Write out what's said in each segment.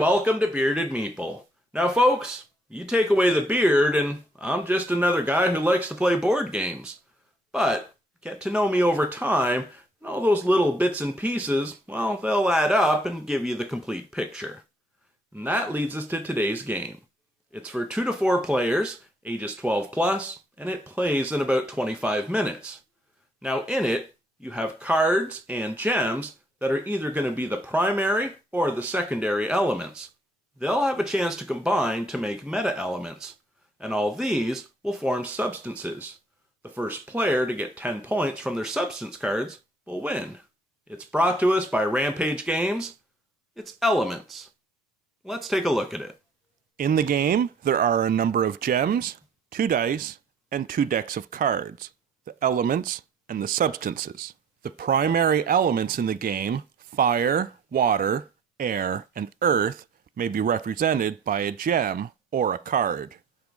welcome to Bearded Meeple. Now folks, you take away the beard and I'm just another guy who likes to play board games. But get to know me over time, and all those little bits and pieces, well, they'll add up and give you the complete picture. And that leads us to today's game. It's for 2 to 4 players, ages 12 plus, and it plays in about 25 minutes. Now in it, you have cards and gems that are either going to be the primary or the secondary elements. They'll have a chance to combine to make meta elements, and all these will form substances. The first player to get 10 points from their substance cards will win. It's brought to us by Rampage Games. It's Elements. Let's take a look at it. In the game, there are a number of gems, 2 dice, and 2 decks of cards, the elements and the substances. The primary elements in the game, fire, water, air, and earth, may be represented by a gem or a card.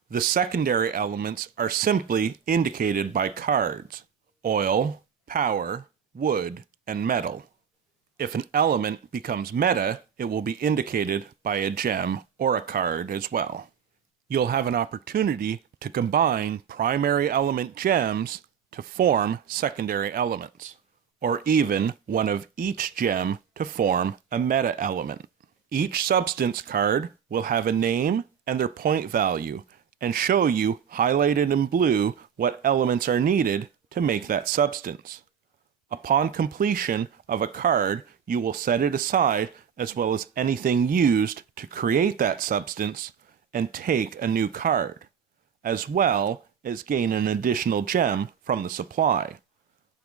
The secondary elements are simply indicated by cards: oil, power, wood, and metal. If an element becomes meta, it will be indicated by a gem or a card as well. You'll have an opportunity to combine primary element gems to form secondary elements, or even one of each gem to form a meta element. Each substance card will have a name and their point value and show you, highlighted in blue, what elements are needed to make that substance. Upon completion of a card, you will set it aside as well as anything used to create that substance and take a new card, as well as gain an additional gem from the supply.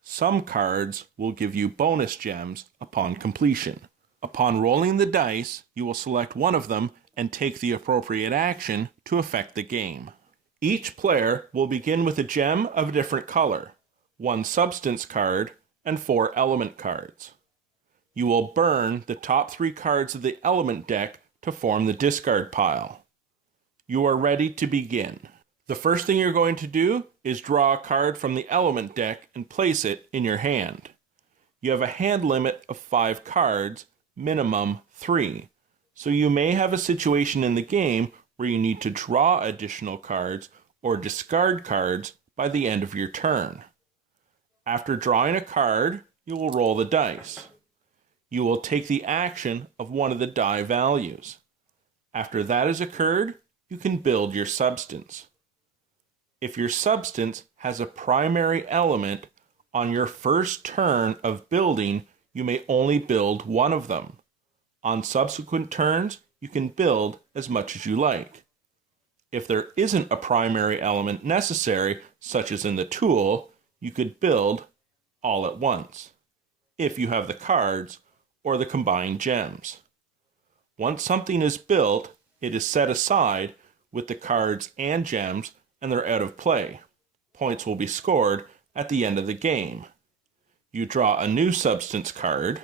Some cards will give you bonus gems upon completion. Upon rolling the dice, you will select one of them and take the appropriate action to affect the game. Each player will begin with a gem of a different color, 1 substance card, and 4 element cards. You will burn the top 3 cards of the element deck to form the discard pile. You are ready to begin. The first thing you're going to do is draw a card from the element deck and place it in your hand. You have a hand limit of 5 cards, minimum 3. So you may have a situation in the game where you need to draw additional cards or discard cards by the end of your turn. After drawing a card, you will roll the dice. You will take the action of one of the die values. After that has occurred, you can build your substance. If your substance has a primary element, on your first turn of building, you may only build one of them. On subsequent turns, you can build as much as you like. If there isn't a primary element necessary, such as in the tool, you could build all at once, if you have the cards or the combined gems. Once something is built, it is set aside with the cards and gems, and they're out of play. Points will be scored at the end of the game. You draw a new substance card,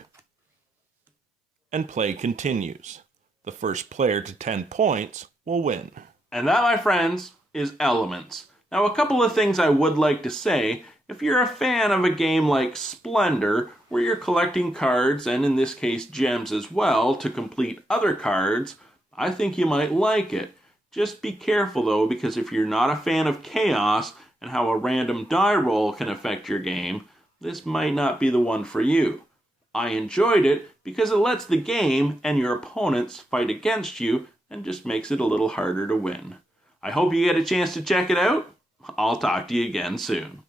and play continues. The first player to 10 points will win. And that, my friends, is Elements. Now, a couple of things I would like to say. If you're a fan of a game like Splendor, where you're collecting cards, and in this case gems as well, to complete other cards, I think you might like it. Just be careful though, because if you're not a fan of chaos and how a random die roll can affect your game, this might not be the one for you. I enjoyed it because it lets the game and your opponents fight against you and just makes it a little harder to win. I hope you get a chance to check it out. I'll talk to you again soon.